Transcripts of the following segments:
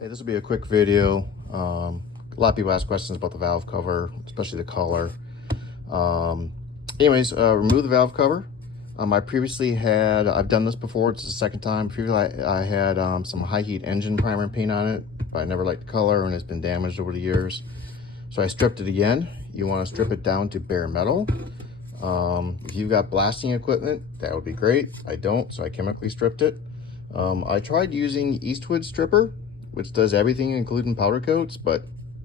Hey, this will be a quick video. A lot of people ask questions about the valve cover, especially the color. Remove the valve cover. I've done this before, it's the second time. Previously, I had some high heat engine primer and paint on it, but I never liked the color and it's been damaged over the years. So I stripped it again. You want to strip it down to bare metal. If you've got blasting equipment, that would be great. I don't, so I chemically stripped it. I tried using Eastwood stripper, which does everything including powder coats, but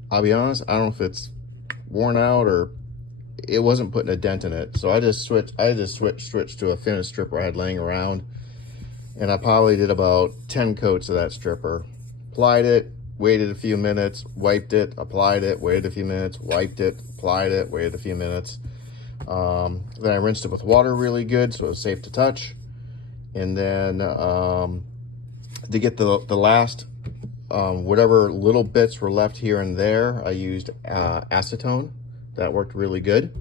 I'll be honest, I don't know if it's worn out or it wasn't putting a dent in it. So I just switched to a finished stripper I had laying around, and I probably did about 10 coats of that stripper. Applied it, waited a few minutes, wiped it, applied it, waited a few minutes, wiped it, applied it, waited a few minutes. Then I rinsed it with water really good so it was safe to touch. And then to get the last whatever little bits were left here and there, I used acetone. That worked really good.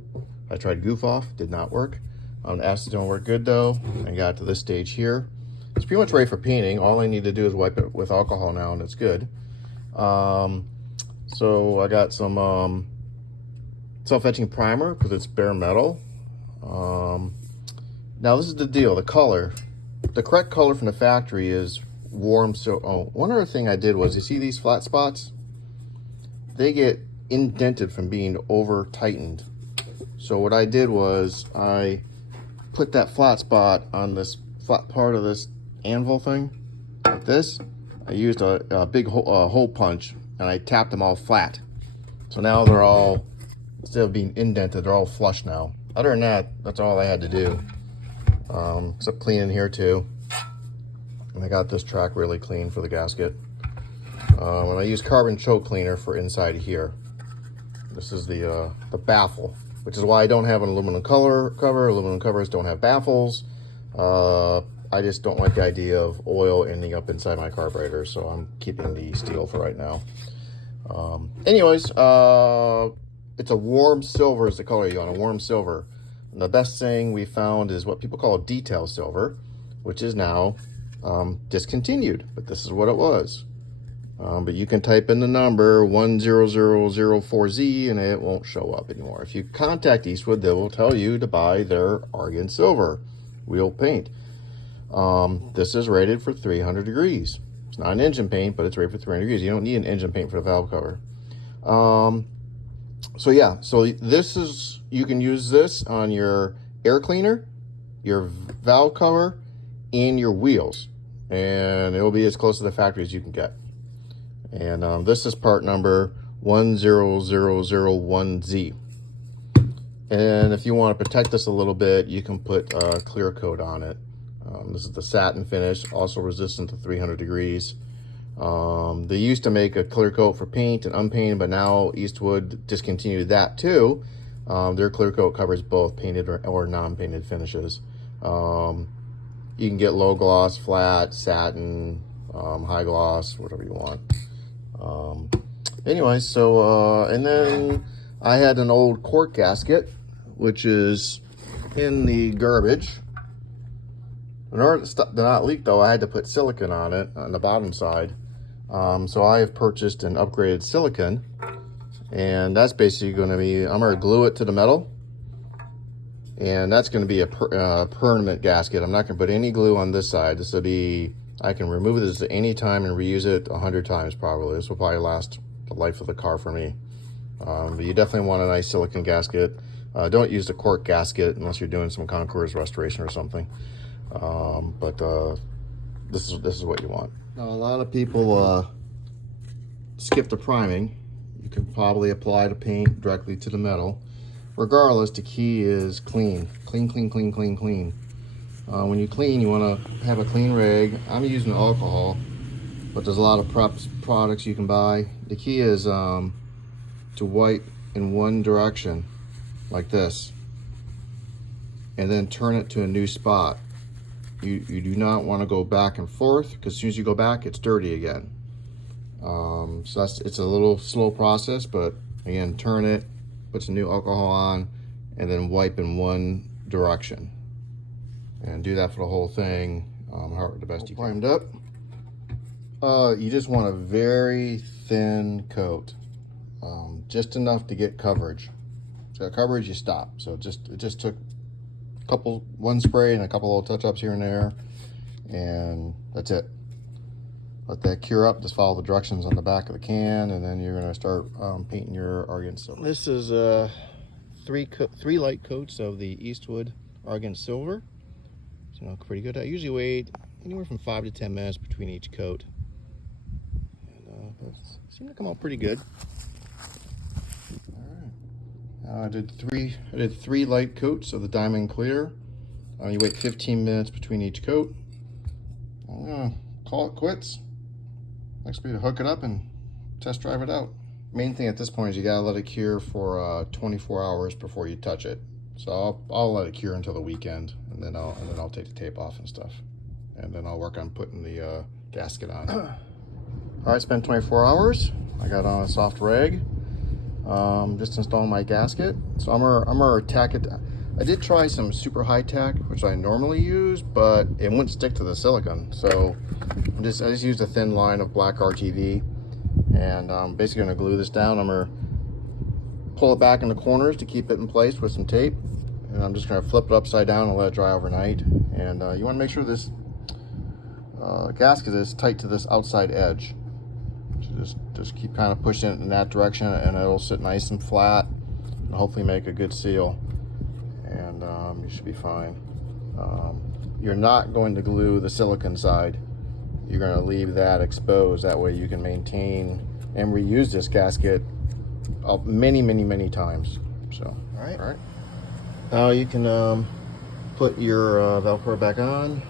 I tried goof off, did not work. The acetone worked good though. I got to this stage here. It's pretty much ready for painting. All I need to do is wipe it with alcohol now and it's good. So I got some self-etching primer because it's bare metal. Now this is the deal, the color. The correct color from the factory is warm. So one other thing I did was, you see these flat spots? They get indented from being over tightened. So what I did was I put that flat spot on this flat part of this anvil thing, like this. I used a big hole punch and I tapped them all flat. So now they're all, instead of being indented, they're all flush now. Other than that, that's all I had to do. Except cleaning here too. And I got this track really clean for the gasket. And I use carbon choke cleaner for inside here. This is the baffle, which is why I don't have an aluminum cover. Aluminum covers don't have baffles. I just don't like the idea of oil ending up inside my carburetor, so I'm keeping the steel for right now. It's a warm silver is the color you want, a warm silver. And the best thing we found is what people call detail silver, which is now discontinued, but this is what it was. But you can type in the number 10004Z and it won't show up anymore. If you contact Eastwood, they will tell you to buy their Argent silver wheel paint. This is rated for 300 degrees. It's not an engine paint, but it's rated for 300 degrees. You don't need an engine paint for the valve cover. So this is, you can use this on your air cleaner, your valve cover, and your wheels, and it will be as close to the factory as you can get. And this is part number 10001Z. And if you want to protect this a little bit, you can put clear coat on it. This is the satin finish, also resistant to 300 degrees. They used to make a clear coat for paint and unpainted, but now Eastwood discontinued that too. Their clear coat covers both painted or non-painted finishes. You can get low gloss, flat, satin, high gloss, whatever you want. And then I had an old cork gasket, which is in the garbage. In order to not leak though, I had to put silicone on it on the bottom side. So I have purchased an upgraded silicone, and that's basically going to be, I'm going to glue it to the metal, and that's going to be a permanent gasket. I'm not going to put any glue on this side. This will be, I can remove this at any time and reuse it 100 times probably. This will probably last the life of the car for me. But you definitely want a nice silicone gasket. Don't use the cork gasket unless you're doing some concours restoration or something. This is what you want. Now, a lot of people skip the priming. You can probably apply the paint directly to the metal. Regardless, the key is clean. Clean. When you clean, you want to have a clean rag. I'm using alcohol, but there's a lot of products you can buy. The key is to wipe in one direction, like this, and then turn it to a new spot. You do not want to go back and forth, because as soon as you go back, it's dirty again. So it's a little slow process, but again, turn it, put some new alcohol on, and then wipe in one direction. And do that for the whole thing, however the best you can. Primed up. You just want a very thin coat, just enough to get coverage. So coverage, you stop. So it just took one spray and a couple little touch-ups here and there, and that's it. Let that cure up. Just follow the directions on the back of the can, and then you're gonna start painting your Argent Silver. This is three light coats of the Eastwood Argent Silver. So look pretty good. I usually wait anywhere from 5 to 10 minutes between each coat, and those seem to come out pretty good. I did three light coats of the Diamond Clear. You wait 15 minutes between each coat. I'm gonna call it quits. Next will be to hook it up and test drive it out. Main thing at this point is you gotta let it cure for 24 hours before you touch it. So I'll let it cure until the weekend, and then I'll take the tape off and stuff, and then I'll work on putting the gasket on. All right, spent 24 hours. I got on a soft rag. Just installing my gasket. So I'm gonna tack it. I did try some super high tack, which I normally use, but it wouldn't stick to the silicone. So I just used a thin line of black RTV, and I'm basically gonna glue this down. I'm gonna pull it back in the corners to keep it in place with some tape, and I'm just gonna flip it upside down and let it dry overnight. And you want to make sure this gasket is tight to this outside edge. Just keep kind of pushing it in that direction, and it'll sit nice and flat and hopefully make a good seal, and you should be fine. You're not going to glue the silicone side. You're going to leave that exposed. That way you can maintain and reuse this gasket many times. So all right. Now you can put your Velcro back on.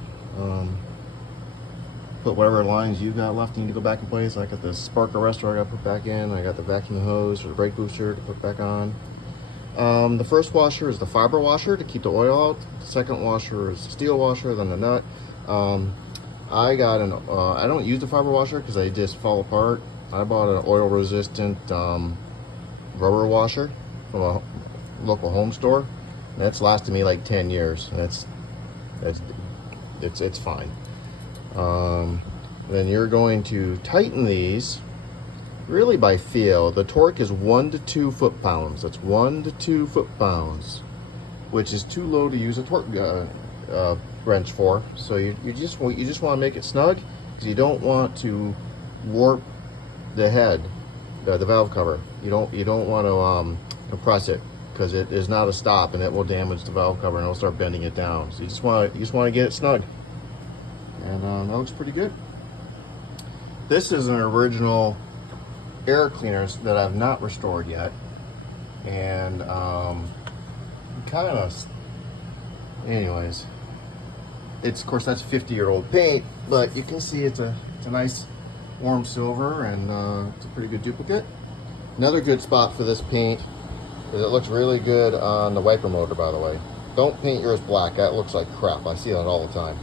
Put whatever lines you got left you need to go back in place. I got the spark arrestor I got to put back in. I got the vacuum hose or the brake booster to put back on. The first washer is the fiber washer to keep the oil out. The second washer is the steel washer, then the nut. I got I don't use the fiber washer because they just fall apart. I bought an oil resistant rubber washer from a local home store. And that's lasted me like 10 years. And it's fine. Then you're going to tighten these really by feel. The torque is 1 to 2 foot-pounds. That's 1 to 2 foot-pounds, which is too low to use a torque wrench for. So you just want to make it snug, because you don't want to warp the head, the valve cover. You don't want to compress it, because it is not a stop, and it will damage the valve cover and it'll start bending it down. So you just want to get it snug. And that looks pretty good. This is an original air cleaner that I've not restored yet, and kind of, anyways, it's, of course, that's 50-year-old paint, but you can see it's a nice warm silver, and it's a pretty good duplicate. Another good spot for this paint is it looks really good on the wiper motor, by the way. Don't paint yours black. That looks like crap. I see that all the time.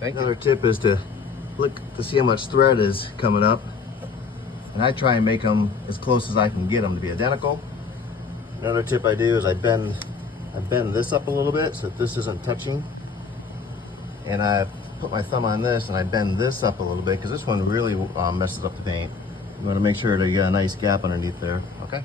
Another tip is to look to see how much thread is coming up, and I try and make them as close as I can get them to be identical. Another tip I do is I bend this up a little bit so that this isn't touching, and I put my thumb on this and I bend this up a little bit, because this one really messes up the paint. You want to make sure that you got a nice gap underneath there. Okay.